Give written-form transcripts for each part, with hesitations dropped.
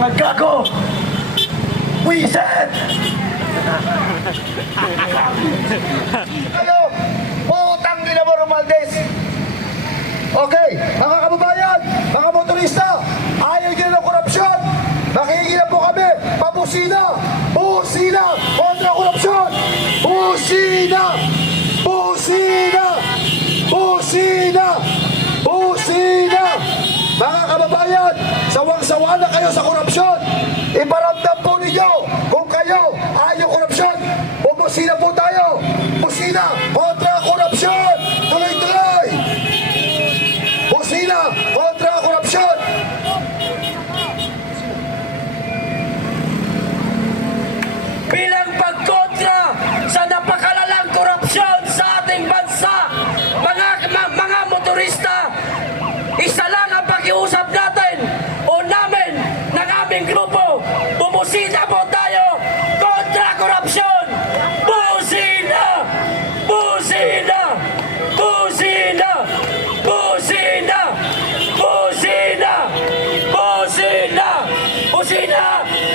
Gago! Wiset! Ano? Putang ina mo, Romualdez! Okay, mga kababayan, mga motorista, ayaw nyo ng korupsyon. Nakikita po kami, pabusina, busina, kontra korupsyon. Busina, busina, busina, busina. Mga kababayan, sawang-sawa na kayo sa korupsyon. Iparamdam po ninyo kung kayo ayaw korupsyon. Bubusina po tayo. Busina, kontra korupsyon. Tuloy-tuloy. Busina, kontra korupsyon. Bilang pagkontra sa napakalalang korupsyon sa ating bansa, mga motorista, isa lang ang pakiusap natin o namin ng aming grupo. Bumusina po tayo kontra korupsyon. Busina! Busina! Busina! Busina! Busina! Busina! Busina!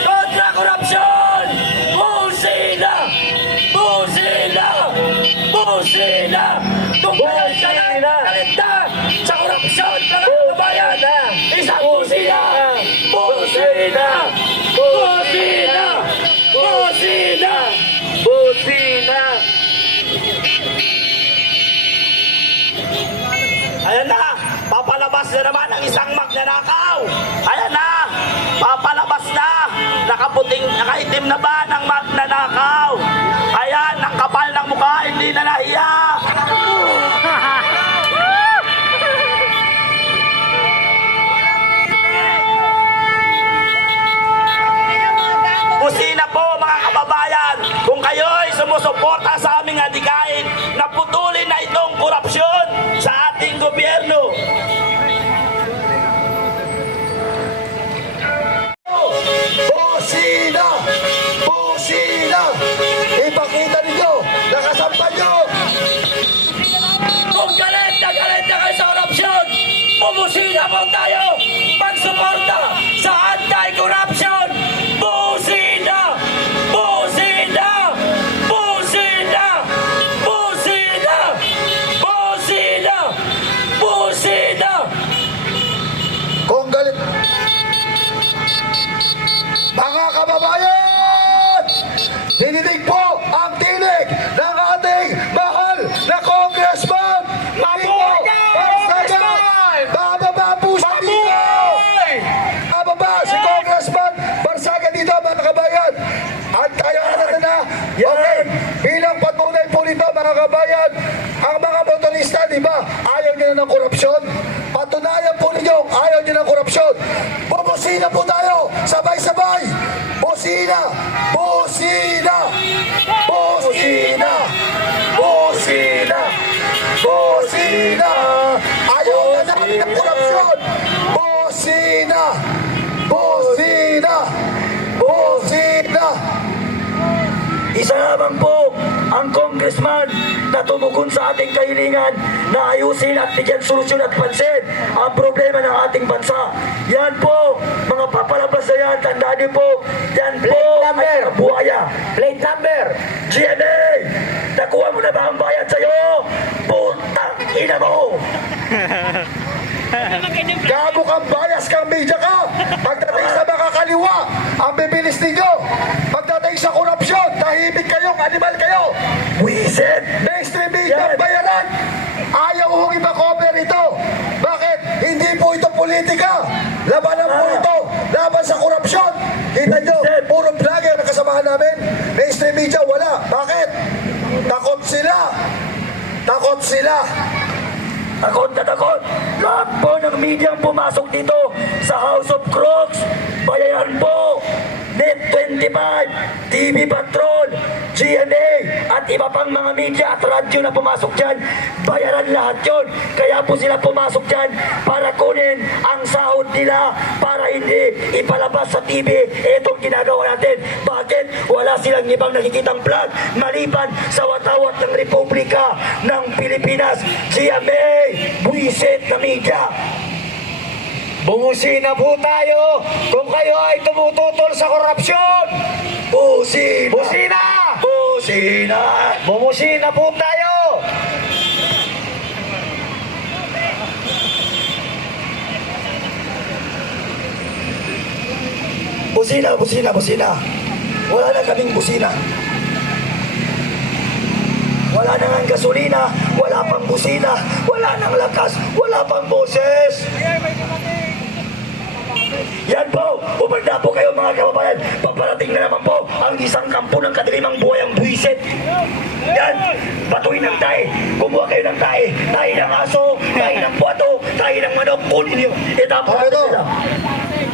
Kontra korupsyon! Busina! Busina! Busina! Kung galit ka na, galit na sa korupsyon ka ng kabayan, isang busina! Busina! Busina! Busina! Busina! Ayan na! Papalabas na naman ang isang magnanakaw! Ayan na! Papalabas na! Nakaitim na ba ng magnanakaw? Ayan, ang kapal ng mukha, hindi na nahiya! Busina po mga kababayan, kung kayo'y sumusuporta sa aming adikain na putulin na itong korupsyon sa ating gobyerno. Busina! Busina! Ipakita ninyo, nakasampan nyo! Kung galit na kayo sa korupsyon, bumusina po tayo pagsuporta sa anti-corruption. Busina! Busina! Busina! Busina! Busina! Busina! Kung galit... Mga kababayan! Dinidig po ang tinig ng ating mahal na congressman! Mabuhay ka, Congressman! Bababa po siya dito! Bababa si Congressman Barsaga dito, mga kabayan! At tayo na. Okay, bilang patunay po nito, mga kabayan, ang mga motorista, di ba, ayaw nyo na ng korupsyon? Patunayan po ninyo, ayaw nyo ng korupsyon. Bubusina po tayo, sabay-sabay. Busina! Busina! Busina! Busina! Busina! Ayaw na natin ng korupsyon! Busina! Busina! Busina! Isa lamang po ang congressman na tumugon sa ating kahilingan na ayusin at bigyan solusyon at pansin ang problema ng ating bansa. Yan po, mga papalabas na yan, tandaan niyo po, yan po ay buhaya. Plate number. GMA, nakuha mo na ba ang bayad sa'yo? Putang ina mo! Gago kang bias kang media ka! Pagdating sa makakaliwa, ang bibilis ninyo! Pagdating sa korupsyon, tahimik kayong animal kayo! Wisit! Mainstream media bayaran! Ayaw hong ipa-cover ito! Bakit? Hindi po ito politika! Labanan po ito! Laban sa korupsyon! Kita nyo, puro vlogger na kasamahan namin. Mainstream media, wala. Bakit? Takot sila! Takot sila! Takot na takot! Lahat po ng medyang pumasok dito sa House of Crocs, bayaran po! Net 25, TV Patrol, GMA, at iba pang mga media at radyo na pumasok dyan, bayaran lahat yun. Kaya po sila pumasok dyan para kunin ang sahod nila para hindi ipalabas sa TV itong ginagawa natin. Bakit? Wala silang ibang nakikitang vlog maliban sa watawat ng Republika ng Pilipinas. GMA, buwisit na media. Bumusina po tayo kung kayo ay tumututol sa korupsyon. Busina! Busina! Busina! Bumusina po tayo. Busina, busina, busina. Wala na kaming busina. Wala na nga gasolina, wala pang busina, wala nang lakas, wala pang boses. Yan po, umanda po kayo mga kababayan. Paparating na naman po ang isang kampo ng kadilimang buhay ang buwisit. Yan, batuin ng tae. Kumuha kayo ng tae. Tae ng aso, tae ng puwato, tae ng manok. Kunin nyo. Itapon Ito, nila.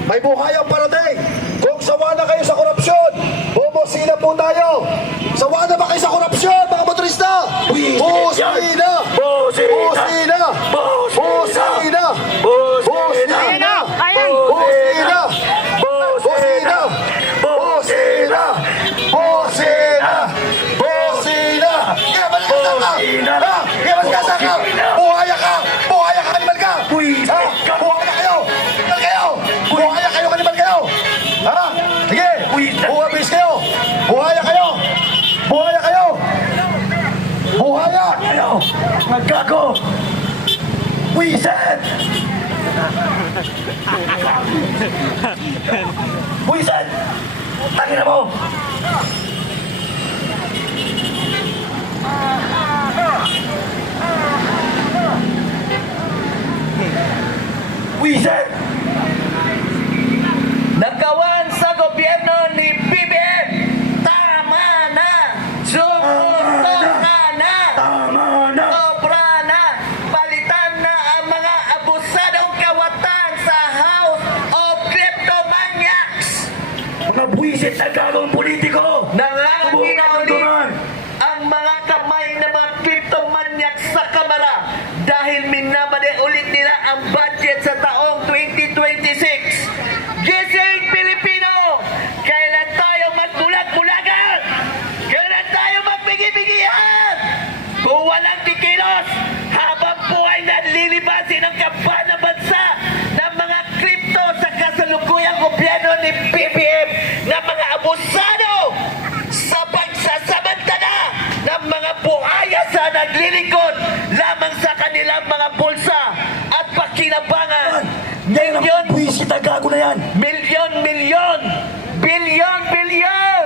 may buhay ang parating. Kung sawa na kayo sa korupsyon, bumusina po tayo. Sawa na ba kayo sa korupsyon, mga motorista? Busina! Busina! Busina! Busina! Busina! Busina! Busina! Busina! Busina! Kaya malikasa ka! Ha? Kaya malikasa ka! Buhaya ka! Buhaya ka, animal ka! Ha? Buhaya kayo! Animal kayo! Buhaya kayo, animal kayo! Ha? Sige! Buhabis kayo! Buhaya kayo! Buhaya kayo! Buhaya! Ano? Magkago! Wisan! Wisan! Tangin na mo! Wisan! Nagkawan sa gobyerno ni BBM. Tama na. Sumusobra na. Tama na! Sobra na. Palitan na ang mga abusadong kawatan sa House of Kleptomaniacs. Mga buwisit na gagawang politiko! Nangangin Subukan ng ulit duman! ang mga kamay ng mga kleptomaniacs sa Kamara dahil minamali ulit nila ang budget sa taong 2026. Gising Pilipino! Kailan tayo magbulag-bulagan? Kailan tayo magbigi-bigihan? Kung walang kikilos, habang buhay na lilibasin ang kaban ng bansa ng mga kripto sa kasalukuyang gobyerno ni BBM na mga abusado sa pagsasamantala ng mga buhaya sa naglilingkod lamang sa kanilang mga bulsa at pakinabangan. Ngayon ang buwisit na gago na yan! Milyon, bilyon,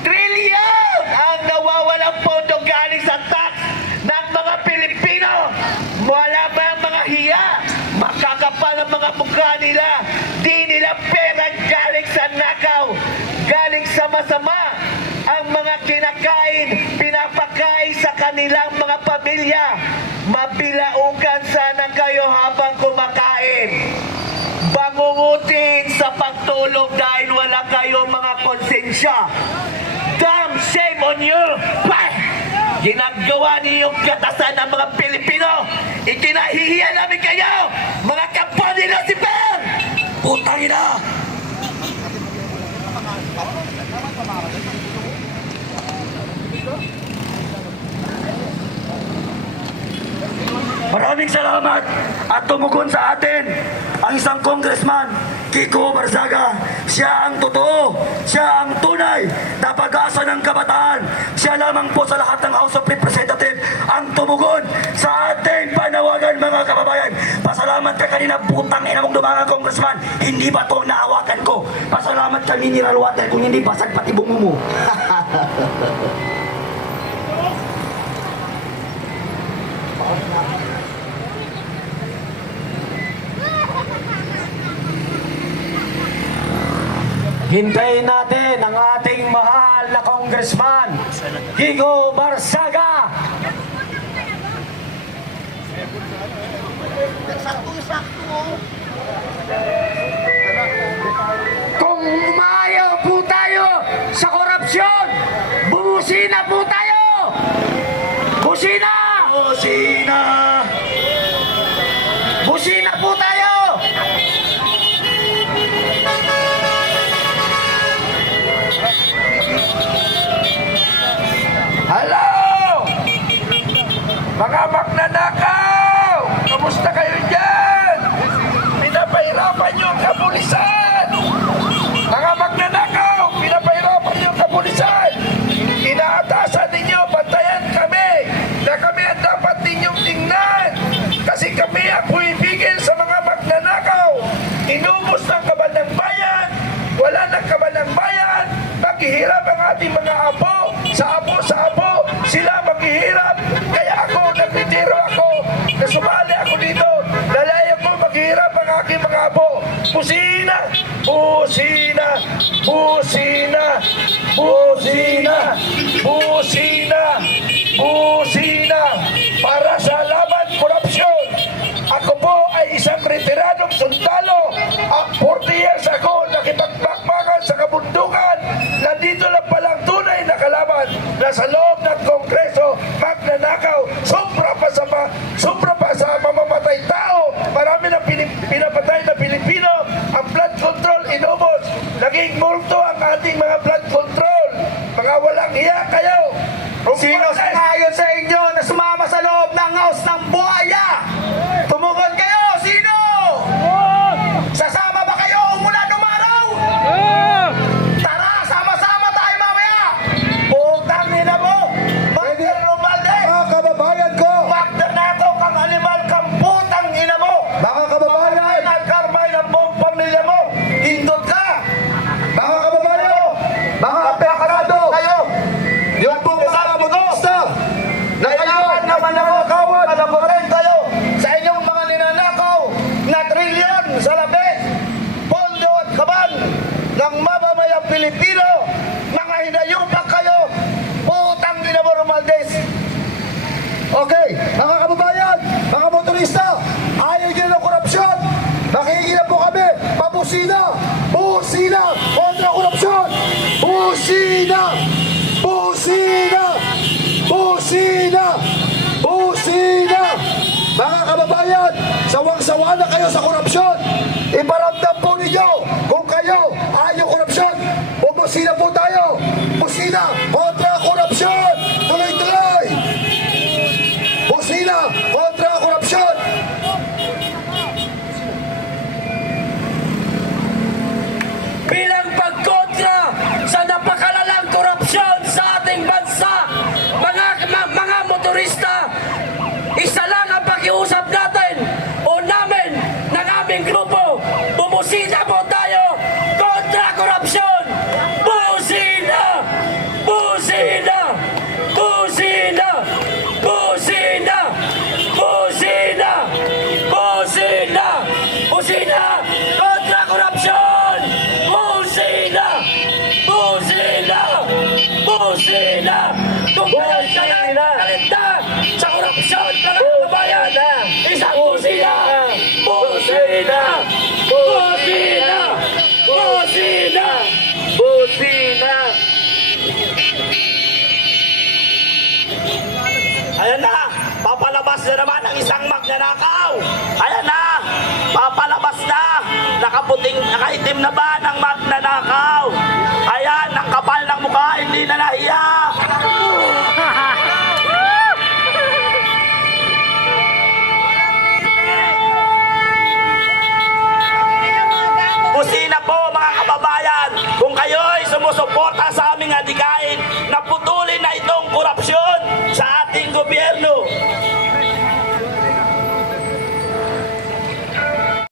trilyon ang nawawalang pondo galing sa tax ng mga Pilipino. Wala ba ang mga hiya? Makakapal ang mga mukha nila. Di nila pera galing sa nakaw, galing sa masama. Ang mga kinakain, pinapakain sa kanilang mga pamilya. Mabilaugan sana kayo habang kumakain. Bangungutin sa pagtulog dahil wala kayong mga konsensya. Damn shame on you! Bah! Ginagawa niyong katasan ng mga Pilipino. Ikinahihiya namin kayo, mga kapwa ni Lucifer! Putang ina! Maraming salamat at tumugon sa atin ang isang congressman, Kiko Barzaga. Siya ang totoo, siya ang tunay na pag-asa ng kabataan. Siya lamang po sa lahat ng House of Representatives ang tumugon sa ating panawagan, mga kababayan. Pasalamat ka kanina, putang ina mong dumangang congressman. Hindi ba ito ang naawakan ko? Pasalamat ka mineral water kung hindi basag pati bungo mo. Hintayin natin ang ating mahal na congressman, Kiko Barzaga. Kung umayaw po tayo sa korupsyon, bumusina po tayo! Busina! Busina! Busina po tayo! Hello! Mga magnanakaw! Kamusta kayo dyan? Pinapahirapan maghihirap. Kaya ako, nagtitiro ako, na sumali ako dito. Lalayo ko maghihirap ang aking mga abo. Busina, busina, busina, busina, busina, busina, para sa laban korupsyon. Ako po ay isang retiradong sundalo. 40 years ako nakipagbakbakan sa kabundukan. Nandito lang palang tunay na kalaban. Nasa loob ng Kongreso, magnanakaw, sobra pa sa mamamatay tao. Marami na pinapatay na Pilipino. Ang blood control inubos. Naging multo ang ating mga blood control. Mga walang hiya kayo. Sino sangayon sa inyo na sumama sa loob ng house ng buhaya? Tumugon kayo! Sino? Sasama ba kayo mula numaraw? Tara, sama-sama tayo mamaya! Putang nila mo! Magdar Romaldes! Mga kababayan ko, Magdar na ako kang animal kang putang ina mo! mga kababayan, Nagkarmay ng buong pamilya mo! Indot ka! mga kababayan, mga apektado, Kayo! yung pong mga motorista na kayo Kailangan naman ako kawad na rin kayo sa inyong mga ninanakaw na trilyon sa labis, pondo at kaban ng mamamayang Pilipino. Mga hinayupak kayo, putang ina mo Romaldes. Okay, mga kababayan, mga motorista, ayaw nyo ng korupsyon. Nakikita po kami, pabusina, busina, kontra korupsyon. Busina, busina, busina, busina. Mga kababayan, sawang-sawa na kayo sa korupsyon. Iparamdam po ninyo kung kayo ayaw korupsyon. Bubusina po tayo. Busina, kontra korupsyon. Tuloy-tuloy. Busina kontra korupsyon. Bilang pagkontra sa napakalalang korupsyon sa ating bansa, mga motorista, isa lang ang pakiusap natin o namin ng aming grupo. Bumusina po tayo kontra korupsyon. Busina! Busina! Busina! Busina! Busina! Busina! Busina! Kontra korupsyon! Busina! Busina! Busina! Tungkol sa kalinta sa korupsyon mga kababayan! Isang busina! Busina! Busina! Busina! Busina! Ayan na! Papalabas na naman ang isang magnanakaw! Ayan na! Papalabas na! Nakaitim na ba ng magnanakaw? Ayan, ang kapal ng mukha, hindi na nahiya! Busina po mga kababayan, kung kayo'y sumusuporta sa aming adikain na putulin na itong korupsyon sa ating gobyerno.